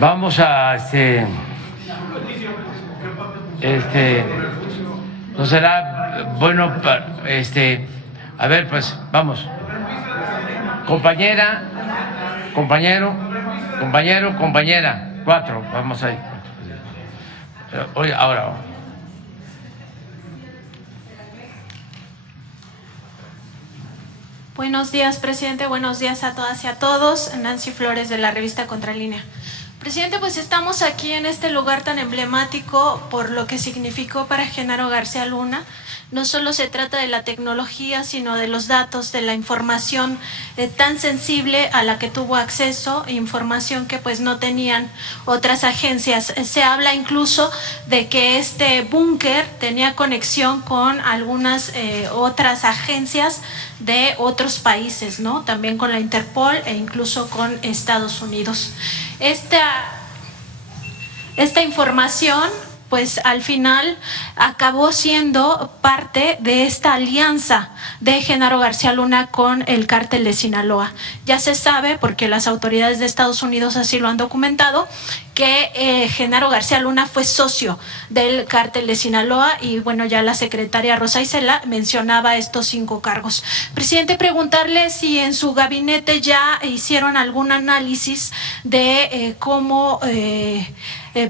Vamos a no será bueno para a ver, pues vamos. Compañera, compañera, 4, vamos ahí. Oye, ahora. Buenos días, presidente. Buenos días a todas y a todos. Nancy Flores, de la revista Contralínea. Presidente, pues estamos aquí en este lugar tan emblemático por lo que significó para Genaro García Luna. No solo se trata de la tecnología, sino de los datos, de la información tan sensible a la que tuvo acceso, información que pues no tenían otras agencias. Se habla incluso de que este búnker tenía conexión con algunas otras agencias de otros países, ¿no? También con la Interpol e incluso con Estados Unidos. Esta información pues al final acabó siendo parte de esta alianza de Genaro García Luna con el cártel de Sinaloa. Ya se sabe, porque las autoridades de Estados Unidos así lo han documentado, que Genaro García Luna fue socio del cártel de Sinaloa y bueno, ya la secretaria Rosa Isela mencionaba estos 5 cargos. Presidente, preguntarle si en su gabinete ya hicieron algún análisis de cómo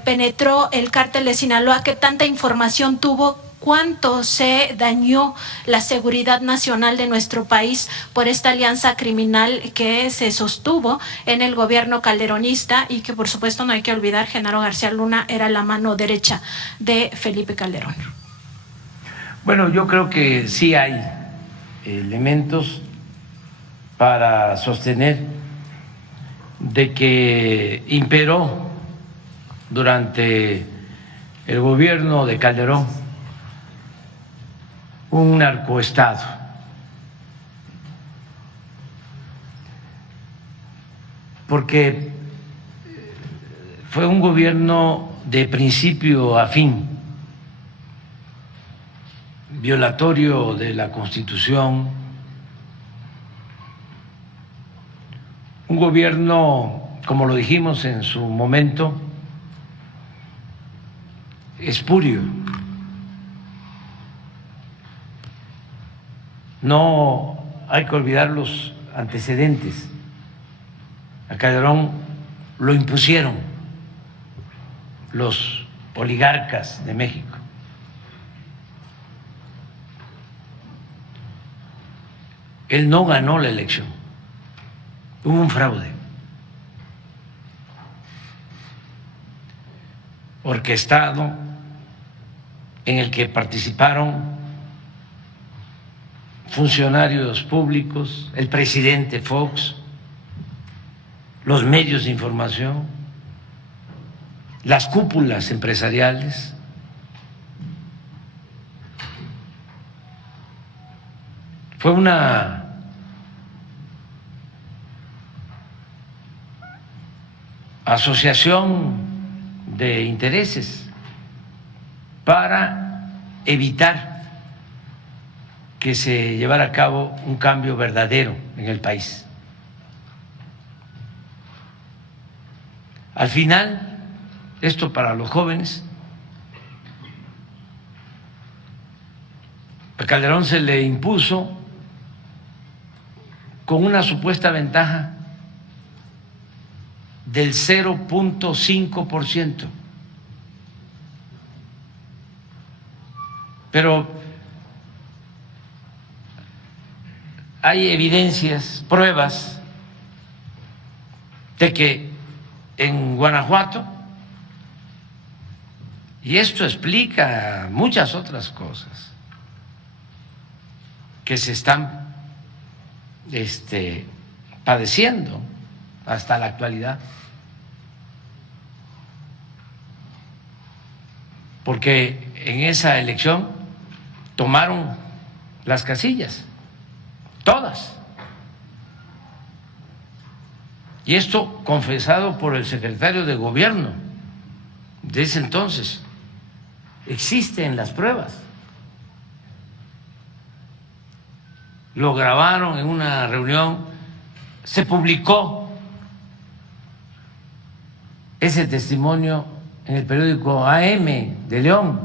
penetró el cártel de Sinaloa, qué tanta información tuvo, cuánto se dañó la seguridad nacional de nuestro país por esta alianza criminal que se sostuvo en el gobierno calderonista y que por supuesto no hay que olvidar, Genaro García Luna era la mano derecha de Felipe Calderón. Bueno, yo creo que sí hay elementos para sostener de que imperó durante el gobierno de Calderón un narcoestado. Porque fue un gobierno de principio a fin, violatorio de la Constitución, un gobierno, como lo dijimos en su momento, espurio. No hay que olvidar los antecedentes. A Calderón lo impusieron los oligarcas de México. Él no ganó la elección. Hubo un fraude orquestado en el que participaron funcionarios públicos, el presidente Fox, los medios de información, las cúpulas empresariales. Fue una asociación de intereses para evitar que se llevara a cabo un cambio verdadero en el país. Al final, esto para los jóvenes, a Calderón se le impuso con una supuesta ventaja del 0.5%. Pero hay evidencias, pruebas de que en Guanajuato, y esto explica muchas otras cosas que se están padeciendo hasta la actualidad, porque en esa elección tomaron las casillas, todas. Y esto confesado por el secretario de Gobierno de ese entonces. Existen las pruebas. Lo grabaron en una reunión, se publicó ese testimonio en el periódico AM de León.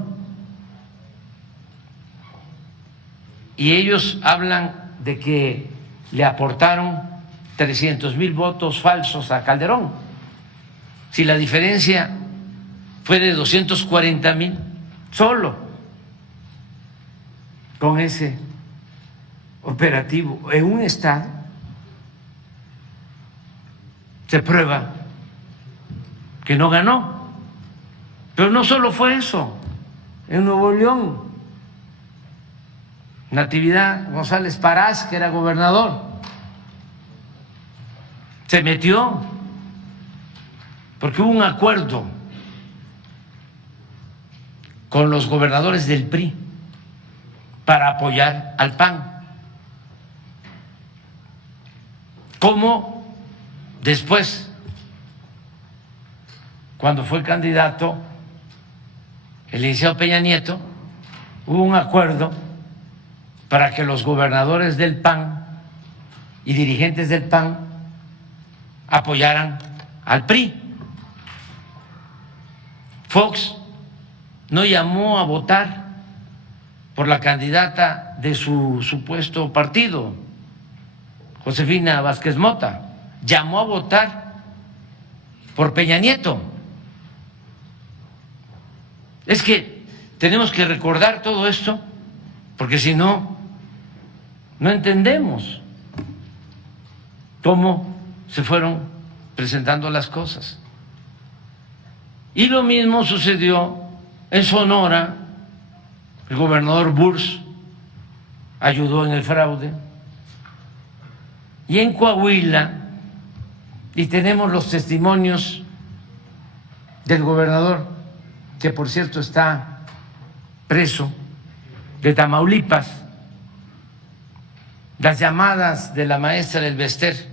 Y ellos hablan de que le aportaron 300,000 votos falsos a Calderón. Si la diferencia fue de 240,000 solo con ese operativo en un estado, se prueba que no ganó. Pero no solo fue eso, en Nuevo León, Natividad González Parás, que era gobernador, se metió porque hubo un acuerdo con los gobernadores del PRI para apoyar al PAN. Como después, cuando fue candidato el licenciado Peña Nieto, hubo un acuerdo para que los gobernadores del PAN y dirigentes del PAN apoyaran al PRI. Fox no llamó a votar por la candidata de su supuesto partido, Josefina Vázquez Mota, llamó a votar por Peña Nieto. Es que tenemos que recordar todo esto, porque si no, no entendemos cómo se fueron presentando las cosas. Y lo mismo sucedió en Sonora. El gobernador Burs ayudó en el fraude. Y en Coahuila, y tenemos los testimonios del gobernador, que por cierto está preso, de Tamaulipas, las llamadas de la maestra del Bester,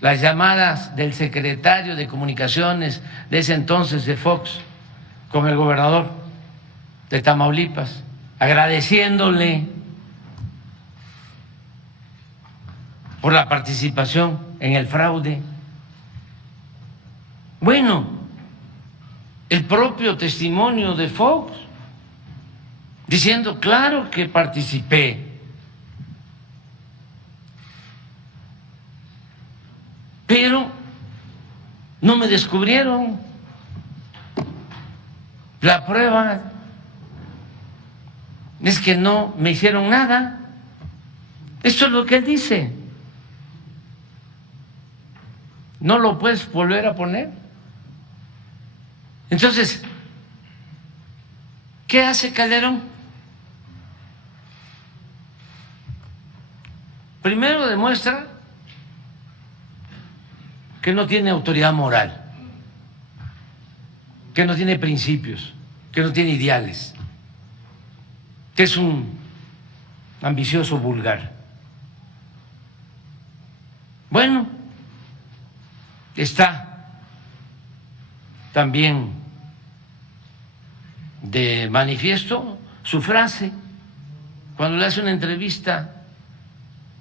las llamadas del secretario de Comunicaciones de ese entonces de Fox con el gobernador de Tamaulipas, agradeciéndole por la participación en el fraude. Bueno, el propio testimonio de Fox diciendo, claro que participé. Pero no me descubrieron. La prueba es que no me hicieron nada. Esto es lo que él dice. No lo puedes volver a poner. Entonces, ¿qué hace Calderón? Primero demuestra que no tiene autoridad moral, que no tiene principios, que no tiene ideales, que es un ambicioso vulgar. Bueno, está también de manifiesto su frase cuando le hace una entrevista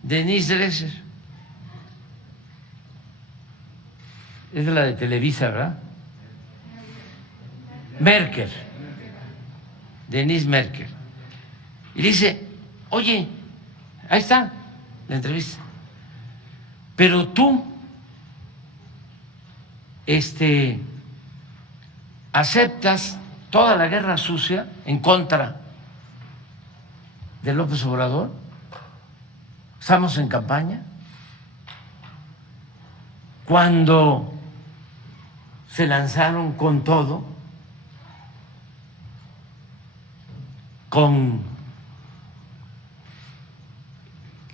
Denise Dresser. Es de la de Televisa, ¿verdad? Merker, Denise Merker. Y dice, oye, ahí está la entrevista, pero tú aceptas toda la guerra sucia en contra de López Obrador. Estamos en campaña. Cuando se lanzaron con todo, con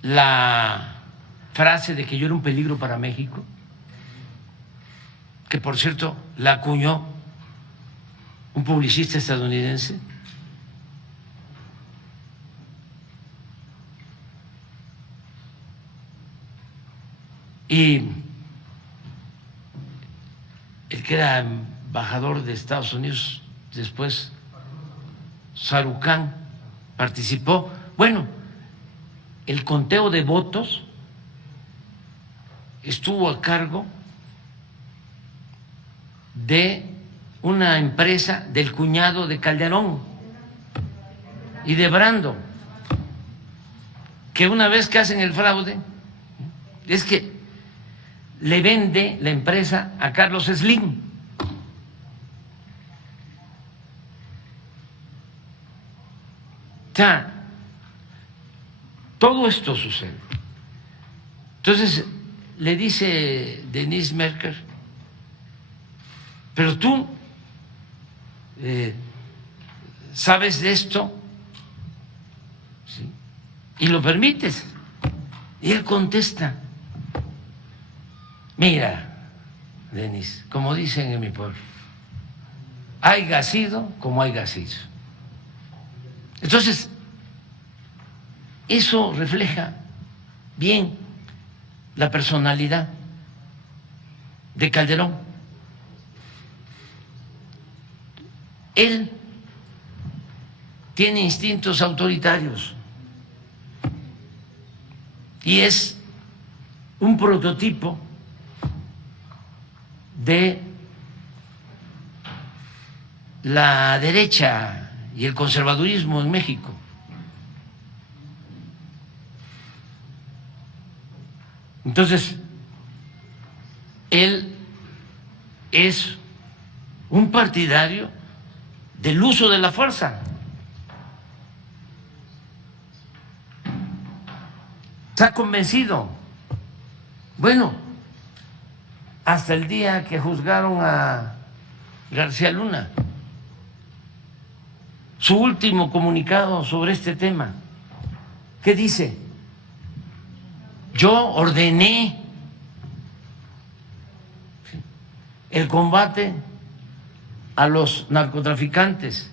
la frase de que yo era un peligro para México, que por cierto la acuñó un publicista estadounidense, y el que era embajador de Estados Unidos después, Sarucán, participó. Bueno, el conteo de votos estuvo a cargo de una empresa del cuñado de Calderón y de Brando, que una vez que hacen el fraude, es que le vende la empresa a Carlos Slim. O sea, todo esto sucede. Entonces le dice Denise Merker, pero tú sabes de esto, ¿sí?, y lo permites. Y él contesta: mira, Denise, como dicen en mi pueblo, haiga sido como haiga sido. Entonces, eso refleja bien la personalidad de Calderón. Él tiene instintos autoritarios y es un prototipo de la derecha y el conservadurismo en México. Entonces, él es un partidario del uso de la fuerza. Está convencido. Bueno, hasta el día que juzgaron a García Luna, su último comunicado sobre este tema, ¿qué dice? Yo ordené el combate a los narcotraficantes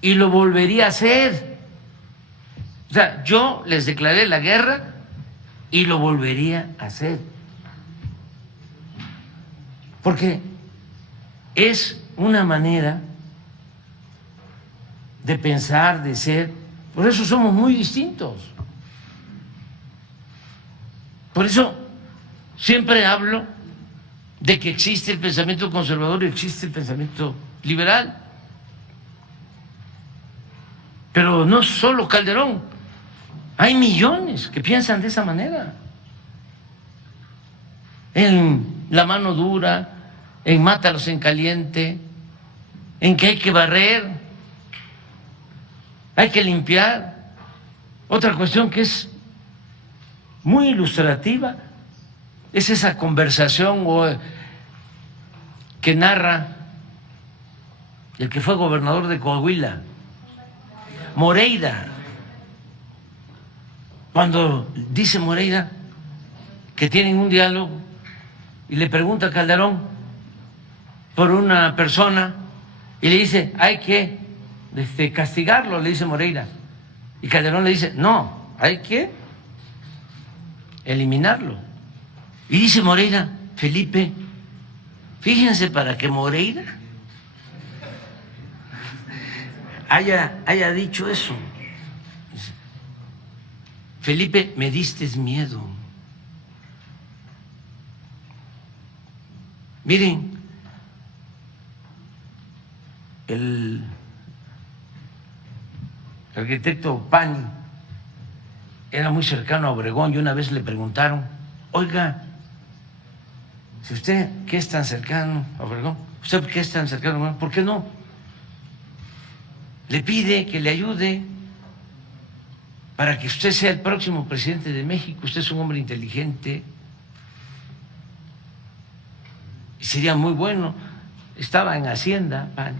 y lo volvería a hacer. O sea, yo les declaré la guerra y lo volvería a hacer. Porque es una manera de pensar, de ser. Por eso somos muy distintos. Por eso siempre hablo de que existe el pensamiento conservador y existe el pensamiento liberal. Pero no solo Calderón, hay millones que piensan de esa manera. En la mano dura, en mátalos en caliente, en que hay que barrer, hay que limpiar. Otra cuestión que es muy ilustrativa es esa conversación que narra el que fue gobernador de Coahuila, Moreira, cuando dice Moreira que tienen un diálogo y le pregunta a Calderón por una persona y le dice: hay que castigarlo, le dice Moreira, y Calderón le dice: no, hay que eliminarlo. Y dice Moreira: Felipe, fíjense, para que Moreira haya dicho eso. Felipe, me diste miedo. Miren, el arquitecto Pani era muy cercano a Obregón y una vez le preguntaron: oiga, si usted que es tan cercano a Obregón, usted que es tan cercano a Obregón, ¿por qué no le pide que le ayude para que usted sea el próximo presidente de México? Usted es un hombre inteligente y sería muy bueno. Estaba en Hacienda, Pani.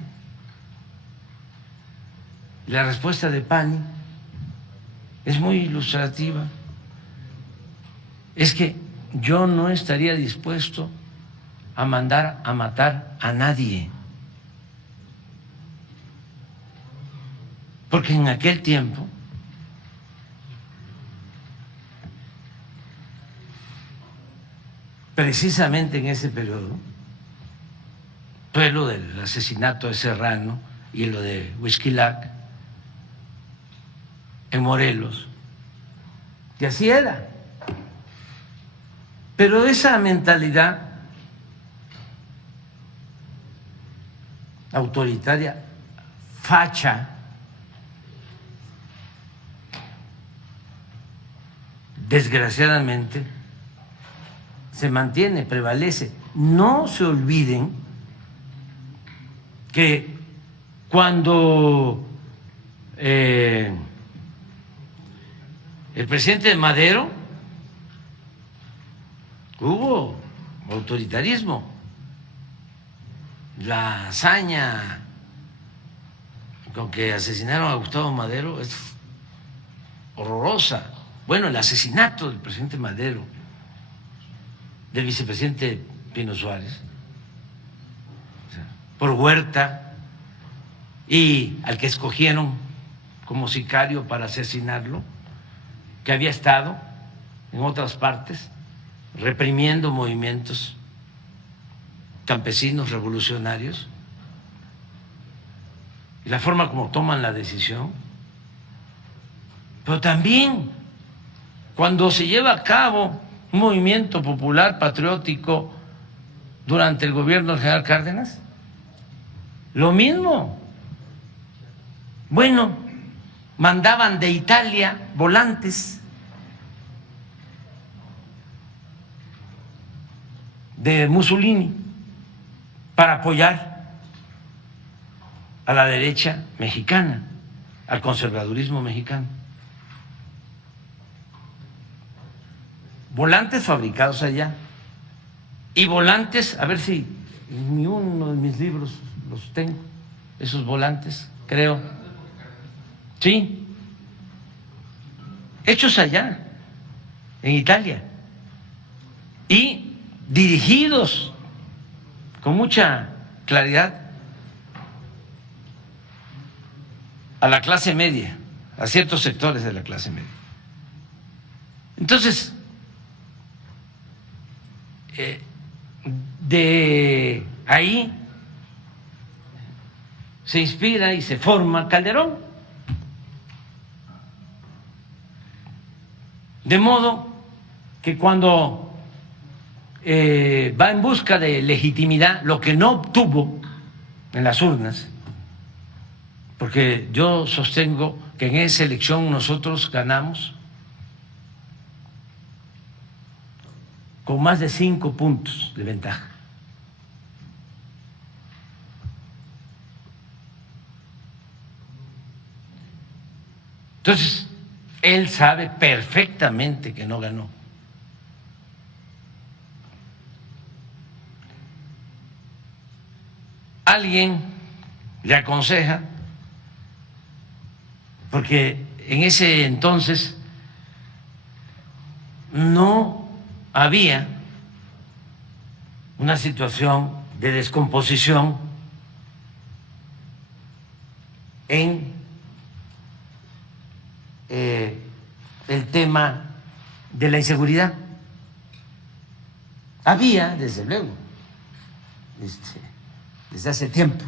La respuesta de Pani es muy ilustrativa. Es que yo no estaría dispuesto a mandar a matar a nadie, porque en aquel tiempo precisamente en ese periodo fue lo del asesinato de Serrano y lo de Huixquilac en Morelos, y así era. Pero esa mentalidad autoritaria, facha, desgraciadamente, se mantiene, prevalece. No se olviden que cuando el presidente Madero hubo autoritarismo, la hazaña con que asesinaron a Gustavo Madero es horrorosa. Bueno, el asesinato del presidente Madero, del vicepresidente Pino Suárez, por Huerta, y al que escogieron como sicario para asesinarlo, que había estado en otras partes reprimiendo movimientos campesinos revolucionarios, y la forma como toman la decisión, pero también cuando se lleva a cabo un movimiento popular patriótico durante el gobierno del general Cárdenas, lo mismo. Bueno, mandaban de Italia volantes de Mussolini para apoyar a la derecha mexicana, al conservadurismo mexicano. Volantes fabricados allá y volantes, a ver si ni uno de mis libros los tengo, esos volantes, creo, sí, hechos allá, en Italia, y dirigidos con mucha claridad a la clase media, a ciertos sectores de la clase media. Entonces, de ahí se inspira y se forma Calderón. De modo que cuando va en busca de legitimidad, lo que no obtuvo en las urnas, porque yo sostengo que en esa elección nosotros ganamos con más de 5 puntos de ventaja. Entonces, él sabe perfectamente que no ganó. Alguien le aconseja, porque en ese entonces no había una situación de descomposición en el tema de la inseguridad. Había, desde luego, desde hace tiempo,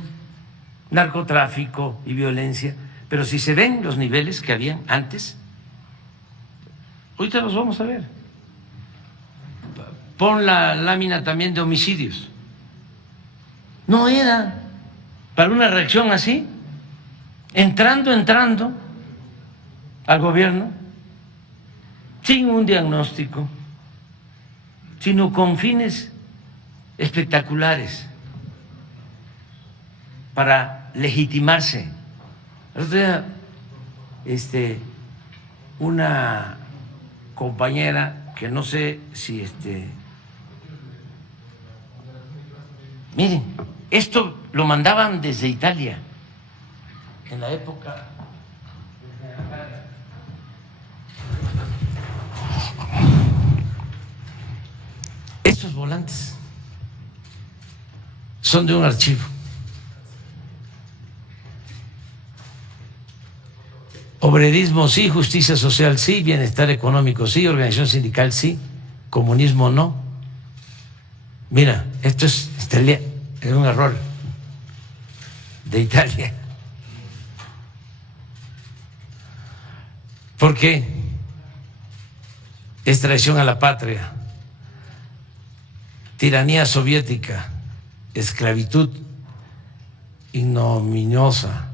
narcotráfico y violencia, pero si se ven los niveles que habían antes, ahorita los vamos a ver. Pon la lámina también de homicidios. No era para una reacción así, entrando al gobierno sin un diagnóstico, sino con fines espectaculares para legitimarse. El otro día, una compañera que no sé si miren, esto lo mandaban desde Italia en la época. Estos volantes son de un archivo. Obrerismo sí, justicia social sí, bienestar económico sí, organización sindical sí, comunismo no. Mira, esto es un error de Italia. ¿Por qué? Es traición a la patria, tiranía soviética, esclavitud ignominiosa,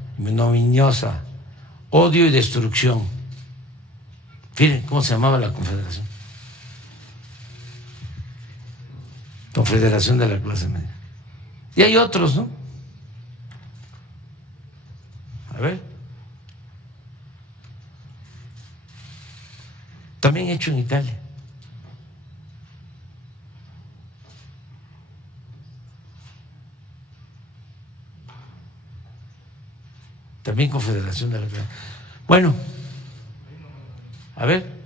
odio y destrucción. Miren cómo se llamaba la Confederación. Confederación de la Clase Media. Y hay otros, ¿no? A ver. También hecho en Italia. También Confederación de la Clase. Bueno, a ver.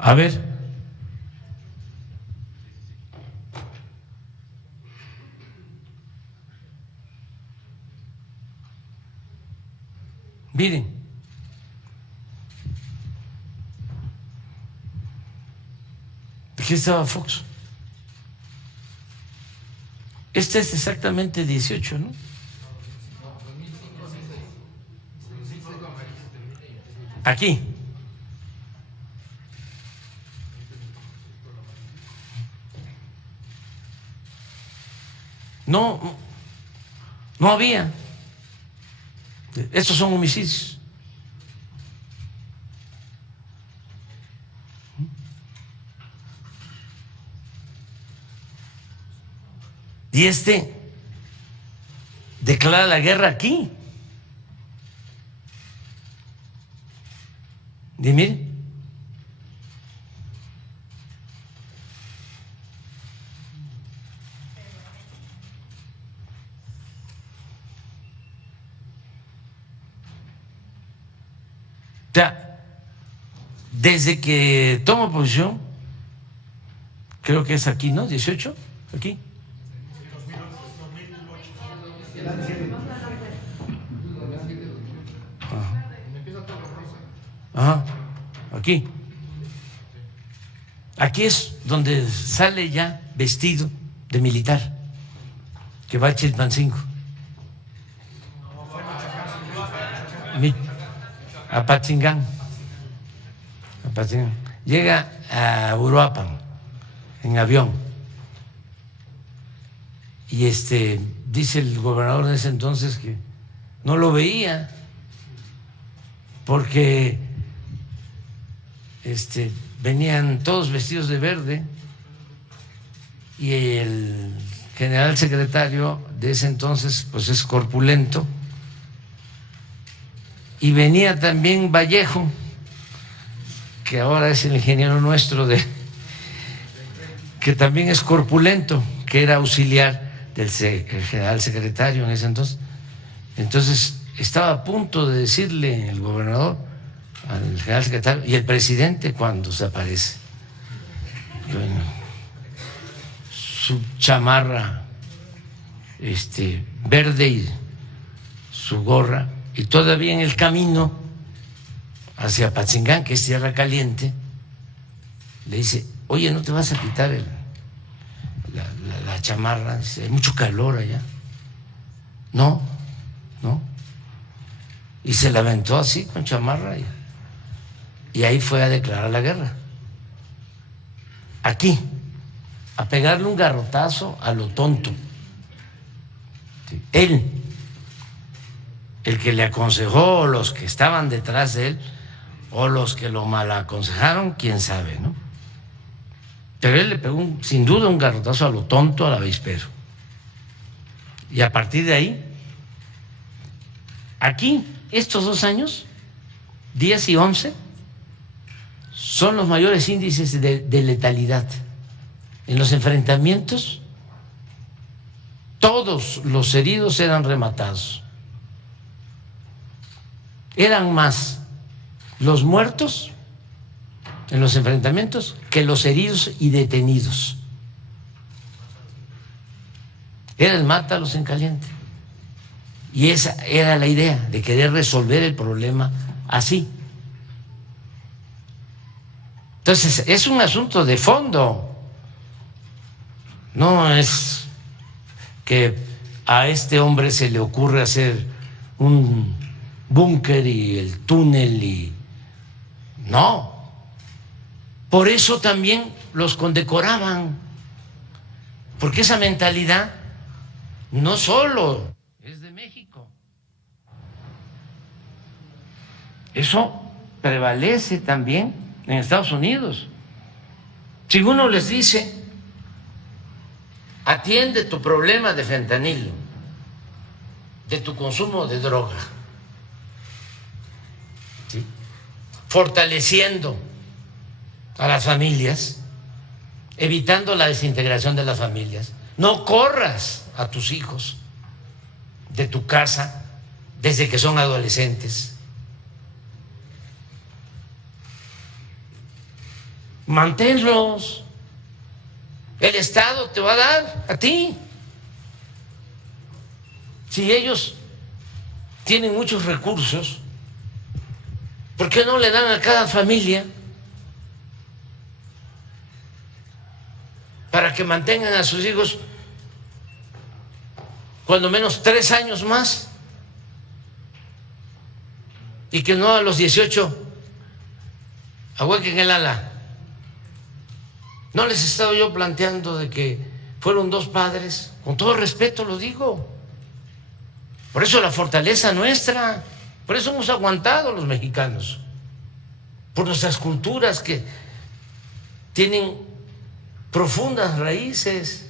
A ver. Miren. Aquí estaba Fox. Este es exactamente 18, ¿no? Aquí. No había. Estos son homicidios. Y declara la guerra aquí. Y miren. O sea, desde que tomo posición, creo que es aquí, ¿no? 18, aquí. Ajá, aquí. Aquí es donde sale ya vestido de militar, que va a Chilpancingo. A Patzingán. Llega a Uruapan en avión. Y dice el gobernador de ese entonces que no lo veía porque venían todos vestidos de verde y el general secretario de ese entonces pues es corpulento. Y venía también Vallejo, que ahora es el ingeniero nuestro, que también es corpulento, que era auxiliar del general secretario en ese entonces. Entonces estaba a punto de decirle el gobernador al general secretario y el presidente cuando se aparece. Bueno, su chamarra verde y su gorra. Y todavía en el camino hacia Patzingán, que es tierra caliente, le dice, oye, ¿no te vas a quitar la chamarra? Dice, hay mucho calor allá. No. Y se la aventó así con chamarra y ahí fue a declarar la guerra. Aquí, a pegarle un garrotazo a lo tonto. Él. El que le aconsejó, o los que estaban detrás de él, o los que lo malaconsejaron, quién sabe, ¿no? Pero él le pegó sin duda un garrotazo a lo tonto, al avispero. Y a partir de ahí, aquí, estos 2 años, 10 y 11, son los mayores índices de letalidad. En los enfrentamientos, todos los heridos eran rematados. Eran más los muertos en los enfrentamientos que los heridos y detenidos. Era el mátalos en caliente. Y esa era la idea, de querer resolver el problema así. Entonces, es un asunto de fondo. No es que a este hombre se le ocurre hacer un búnker y el túnel y no. Por eso también los condecoraban, porque esa mentalidad no solo es de México, eso prevalece también en Estados Unidos. Si uno les dice, atiende tu problema de fentanilo, de tu consumo de droga, ¿sí?, fortaleciendo a las familias, evitando la desintegración de las familias. No corras a tus hijos de tu casa desde que son adolescentes. Manténlos. El Estado te va a dar a ti. Si ellos tienen muchos recursos, ¿por qué no le dan a cada familia para que mantengan a sus hijos cuando menos 3 años más? Y que no a los 18 ahuequen el ala. ¿No les he estado yo planteando de que fueron 2 padres? Con todo respeto lo digo. Por eso la fortaleza nuestra, por eso hemos aguantado los mexicanos, por nuestras culturas que tienen profundas raíces.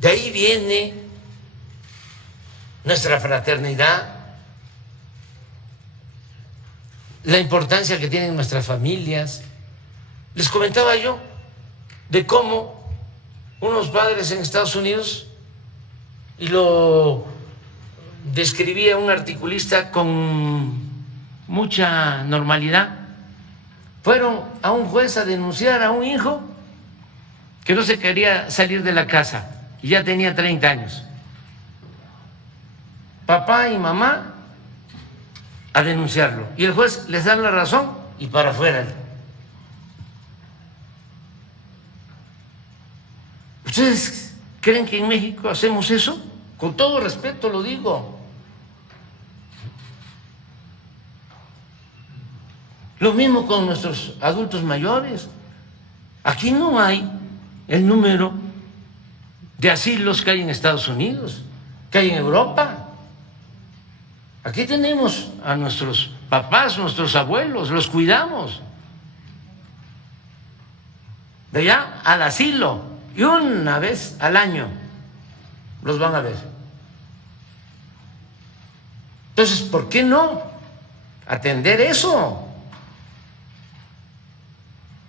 De ahí viene nuestra fraternidad, la importancia que tienen nuestras familias. Les comentaba yo de cómo unos padres en Estados Unidos, y lo describía un articulista con mucha normalidad, fueron a un juez a denunciar a un hijo que no se quería salir de la casa y ya tenía 30 años. Papá y mamá a denunciarlo y el juez les da la razón y para afuera. ¿Ustedes creen que en México hacemos eso? Con todo respeto lo digo. Lo mismo con nuestros adultos mayores. Aquí no hay el número de asilos que hay en Estados Unidos, que hay en Europa. Aquí tenemos a nuestros papás, nuestros abuelos, los cuidamos. De allá al asilo. Y una vez al año los van a ver. Entonces, ¿por qué no atender eso?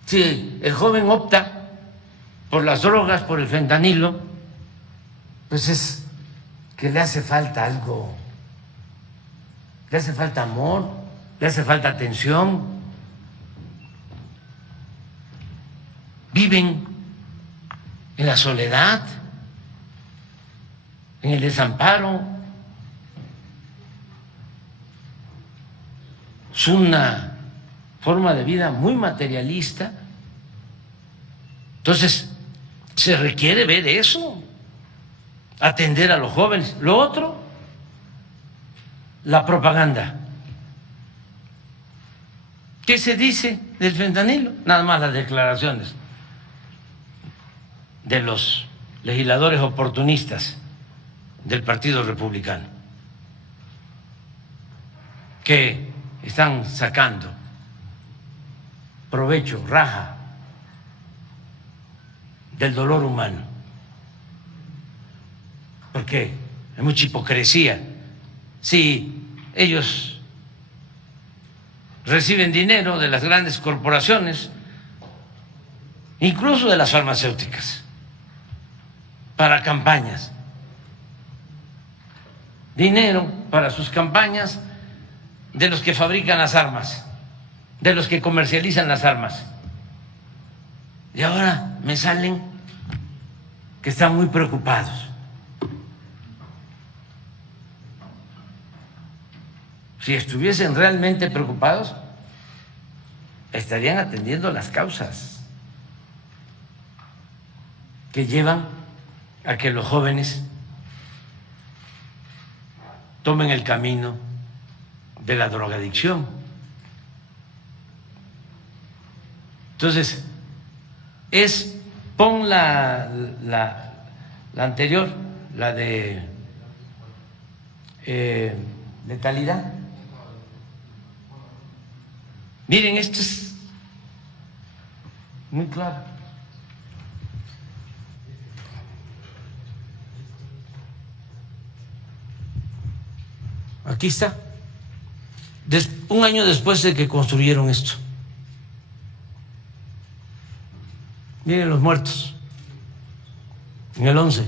Si el joven opta por las drogas, por el fentanilo, pues es que le hace falta algo, le hace falta amor, le hace falta atención. Viven en la soledad, en el desamparo. Es una forma de vida muy materialista. Entonces, se requiere ver eso, atender a los jóvenes. Lo otro, la propaganda. ¿Qué se dice del fentanilo? Nada más las declaraciones de los legisladores oportunistas del Partido Republicano, que están sacando provecho, raja, del dolor humano. Porque hay mucha hipocresía. Si ellos reciben dinero de las grandes corporaciones, incluso de las farmacéuticas, para campañas, dinero para sus campañas de los que fabrican las armas, de los que comercializan las armas. Y ahora me salen que están muy preocupados. Si estuviesen realmente preocupados, estarían atendiendo las causas que llevan a que los jóvenes tomen el camino de la drogadicción. Entonces, pon la anterior, la de letalidad. Miren, esto es muy claro. Aquí está. Un año después de que construyeron esto. Miren los muertos. En el 11.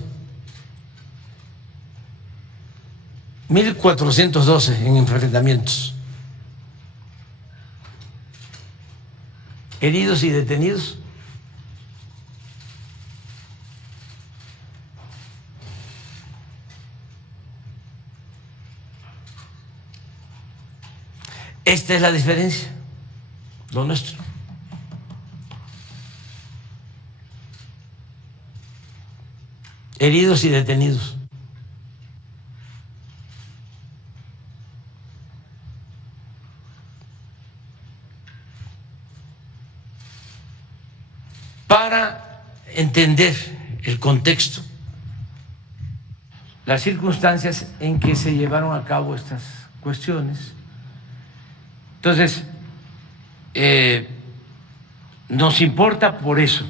1.412 en enfrentamientos. Heridos y detenidos. Esta es la diferencia, lo nuestro. Heridos y detenidos. Para entender el contexto, las circunstancias en que se llevaron a cabo estas cuestiones. Entonces, nos importa por eso,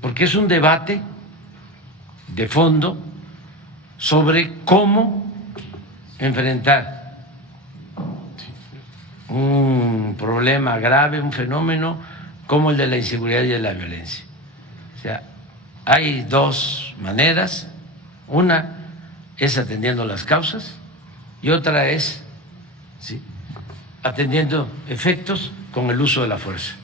porque es un debate de fondo sobre cómo enfrentar un problema grave, un fenómeno como el de la inseguridad y de la violencia. O sea, hay dos maneras: una es atendiendo las causas y otra es atendiendo efectos con el uso de la fuerza.